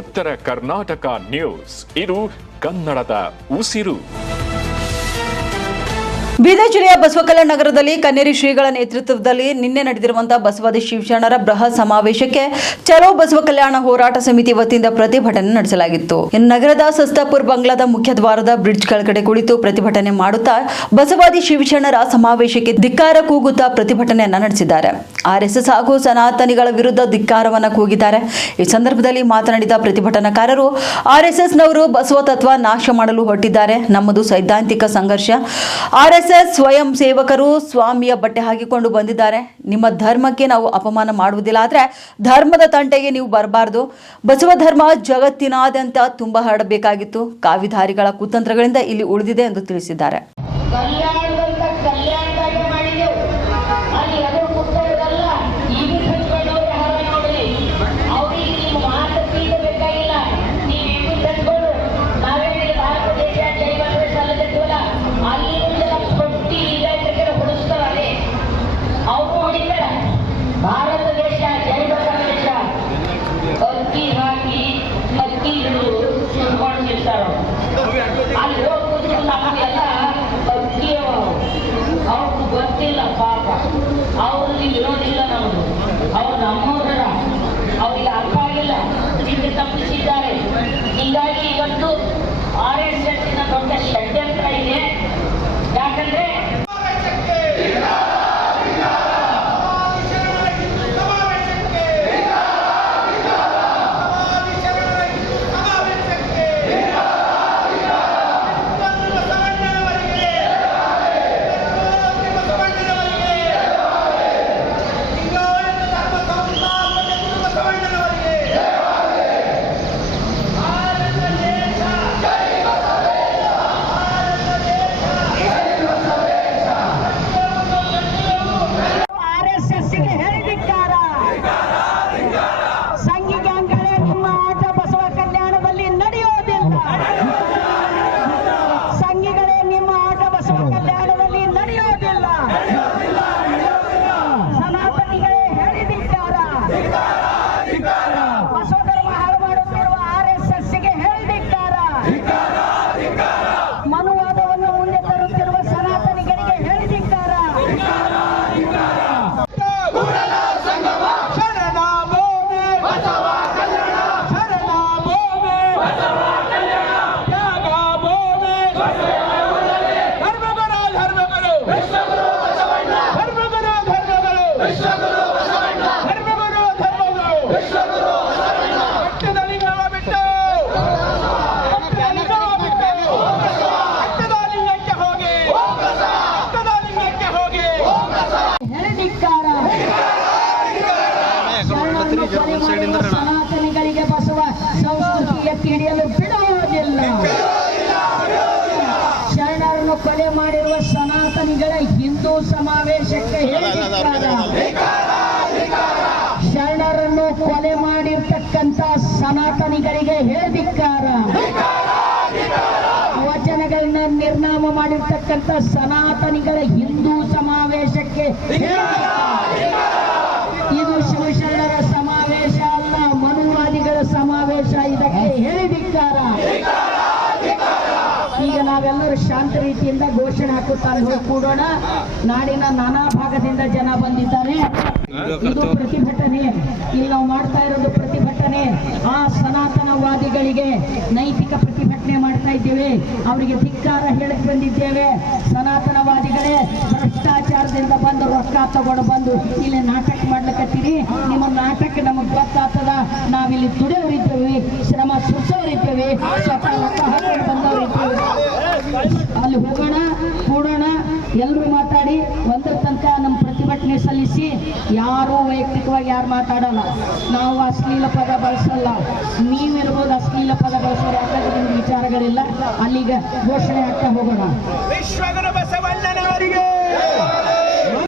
ಉತ್ತರ ಕರ್ನಾಟಕ ನ್ಯೂಸ್. ಇದು ಕನ್ನಡದ ಉಸಿರು. ಬೀದರ್ ಜಿಲ್ಲೆಯ ಬಸವಕಲ್ಯಾಣ ನಗರದಲ್ಲಿ ಕನ್ನೇರಿ ಶ್ರೀಗಳ ನೇತೃತ್ವದಲ್ಲಿ ನಿನ್ನೆ ನಡೆದಿರುವಂತಹ ಬಸವಾದಿ ಶಿವಶರಣರ ಬೃಹತ್ ಸಮಾವೇಶಕ್ಕೆ ಚಲೋ ಬಸವ ಕಲ್ಯಾಣ ಹೋರಾಟ ಸಮಿತಿ ವತಿಯಿಂದ ಪ್ರತಿಭಟನೆ ನಡೆಸಲಾಗಿತ್ತು. ನಗರದ ಸಸ್ತಾಪುರ್ ಬಂಗ್ಲಾದ ಮುಖ್ಯ ದ್ವಾರದ ಬ್ರಿಡ್ಜ್ ಕೆಳಗಡೆ ಕುಳಿತು ಪ್ರತಿಭಟನೆ ಮಾಡುತ್ತಾ ಬಸವಾದಿ ಶಿವಶರಣರ ಸಮಾವೇಶಕ್ಕೆ ಧಿಕ್ಕಾರ ಕೂಗುತ್ತಾ ಪ್ರತಿಭಟನೆಯನ್ನ ನಡೆಸಿದ್ದಾರೆ. ಆರ್ಎಸ್ಎಸ್ ಹಾಗೂ ಸನಾತನಿಗಳ ವಿರುದ್ಧ ಧಿಕ್ಕಾರವನ್ನ ಕೂಗಿದ್ದಾರೆ. ಈ ಸಂದರ್ಭದಲ್ಲಿ ಮಾತನಾಡಿದ ಪ್ರತಿಭಟನಾಕಾರರು, ಆರ್ಎಸ್ಎಸ್ನವರು ಬಸವ ತತ್ವ ನಾಶ ಮಾಡಲು ಹೊರಟಿದ್ದಾರೆ. ನಮ್ಮದು ಸೈದ್ಧಾಂತಿಕ ಸಂಘರ್ಷ. ಆರ್ಎಸ್ಎಸ್ ಸ್ವಯಂ ಸೇವಕರು ಸ್ವಾಮಿಯ ಬಟ್ಟೆ ಹಾಕಿಕೊಂಡು ಬಂದಿದ್ದಾರೆ. ನಿಮ್ಮ ಧರ್ಮಕ್ಕೆ ನಾವು ಅಪಮಾನ ಮಾಡುವುದಿಲ್ಲ, ಆದರೆ ಧರ್ಮದ ತಂಟೆಗೆ ನೀವು ಬರಬಾರದು. ಬಸವ ಧರ್ಮ ಜಗತ್ತಿನಾದ್ಯಂತ ತುಂಬಾ ಹರಡಬೇಕಾಗಿತ್ತು. ಕಾವಿಧಾರಿಗಳ ಕುತಂತ್ರಗಳಿಂದ ಇಲ್ಲಿ ಉಳಿದಿದೆ ಎಂದು ತಿಳಿಸಿದ್ದಾರೆ. ಭಾರತ ದೇಶ ಜೈವ ಪ್ರದೇಶ ಅಕ್ಕಿ ಹಾಕಿ ಅಕ್ಕಿಗಳು ಸುಳ್ಕೊಂಡಿರ್ತಾರ. ಅಲ್ಲಿ ಹೋಗ್ಬಿಟ್ಟು ನಮಗೆಲ್ಲ ಅಕ್ಕಿ ಅವ್ರಿಗೆ ಗೊತ್ತಿಲ್ಲ ಪಾಪ. ಅವ್ರಿಗೆ ಇರೋದಿಲ್ಲ, ನಮ್ಮದು ಅವ್ರು ನಮ್ಮವರ, ಅವ್ರಿಗೆ ಅರ್ಥ ಆಗಿಲ್ಲ, ಹಿಂದೆ ತಪ್ಪಿಸಿದ್ದಾರೆ. ಹೀಗಾಗಿ ಇವತ್ತು RSSನ ದೊಡ್ಡ ಷಡ್ಯಂತ್ರ ಇದೆ. ಯಾಕಂದ್ರೆ ಮನುವಾದವನ್ನು ಮುಂದೆ ತರುತ್ತಿರುವ ಸನಾತನಿಗಳಿಗೆ ಹೇಳಿದಿದ್ದಾರೆ. ಸನಾತನಿಗಳಿಗೆ ಬಸವ ಸಂಸ್ಕೃತಿಯ ತಿಳಿಯಲು ಬಿಡುವುದಿಲ್ಲ. ಶರಣರನ್ನು ಕೊಲೆ ಮಾಡಿರುವ ಸನಾತನಿಗಳ ಹಿಂದೂ ಸಮಾವೇಶಕ್ಕೆ ಶರಣರನ್ನು ಕೊಲೆ ಮಾಡಿರ್ತಕ್ಕಂಥ ಸನಾತನಿಗಳಿಗೆ ಹೇಳಿದಿಕ್ಕಾರ. ವಚನಗಳನ್ನ ನಿರ್ನಾಮ ಮಾಡಿರ್ತಕ್ಕಂಥ ಸನಾತನಿಗಳ ಹಿಂದೂ ಸಮಾವೇಶಕ್ಕೆ ಇದು ಶಿವಶರಣರ ಸಮಾವೇಶ ಅಲ್ಲ, ಮನುವಾದಿಗಳ ಸಮಾವೇಶ. ಇದಕ್ಕೆ ಹೇಳಿದಿಕ್ಕಾರ. ಈಗ ನಾವೆಲ್ಲರೂ ಶಾಂತ ರೀತಿಯಿಂದ ಘೋಷಣೆ ಹಾಕುತ್ತಾರೆ ಹೋಗಿ ಕೂಡೋಣ. ನಾಡಿನ ನಾನಾ ಭಾಗದಿಂದ ಜನ ಬಂದಿದ್ದಾರೆ. ಇದು ಪ್ರತಿಭಟನೆ. ಇಲ್ಲಿ ನಾವು ಮಾಡ್ತಾ ಇರೋದು ಪ್ರತಿಭಟನೆ. ಆ ಸನಾತನವಾದಿಗಳಿಗೆ ನೈತಿಕ ಪ್ರತಿಭಟನೆ ಮಾಡ್ತಾ ಇದ್ದೇವೆ. ಅವರಿಗೆ ಧಿಕ್ಕಾರ ಹೇಳಕ್ ಬಂದಿದ್ದೇವೆ. ಸನಾತನವಾದಿಗಳೇ, ಭ್ರಷ್ಟಾಚಾರದಿಂದ ಬಂದು ರೊಕ್ಕ ತಗೊಂಡು ಬಂದು ಇಲ್ಲಿ ನಾಟಕ ಮಾಡ್ಲಿಕ್ಕತ್ತೀರಿ. ನಿಮ್ಮ ನಾಟಕ ನಮಗೆ ಗೊತ್ತಾಗ್ತದ. ನಾವಿಲ್ಲಿ ದುಡಿಯೋರಿದ್ದೇವೆ, ಶ್ರಮ ಸುರಿಸೋರಿದ್ದೇವೆ, ಸ್ವತಃ ರೊಕ್ಕ ಹಾಕೊಂಡು ಬಂದವರಿದ್ದೇವೆ. ಅಲ್ಲಿ ಹೋಗೋಣ, ಕೂಡೋಣ, ಎಲ್ಲರೂ ಮಾತಾಡಿ ಒಂದರ ತನಕ ನಮ್ಮ ಪ್ರತಿಭಟನೆ ಸಲ್ಲಿಸಿ. ಯಾರು ವೈಯಕ್ತಿಕವಾಗಿ ಯಾರು ಮಾತಾಡಲ್ಲ. ನಾವು ಅಶ್ಲೀಲ ಪದ ಬಳಸಲ್ಲ. ನೀವಿರ್ಬೋದು ಅಶ್ಲೀಲ ಪದ ಬಳಸೋರು, ಯಾಕಂದ್ರೆ ನಿಮ್ಗೆ ವಿಚಾರಗಳಿಲ್ಲ. ಅಲ್ಲಿಗೆ ಘೋಷಣೆ ಆಗ್ತಾ ಹೋಗೋಣ. ವಿಶ್ವಗುರು ಬಸವಣ್ಣನವರಿಗೆ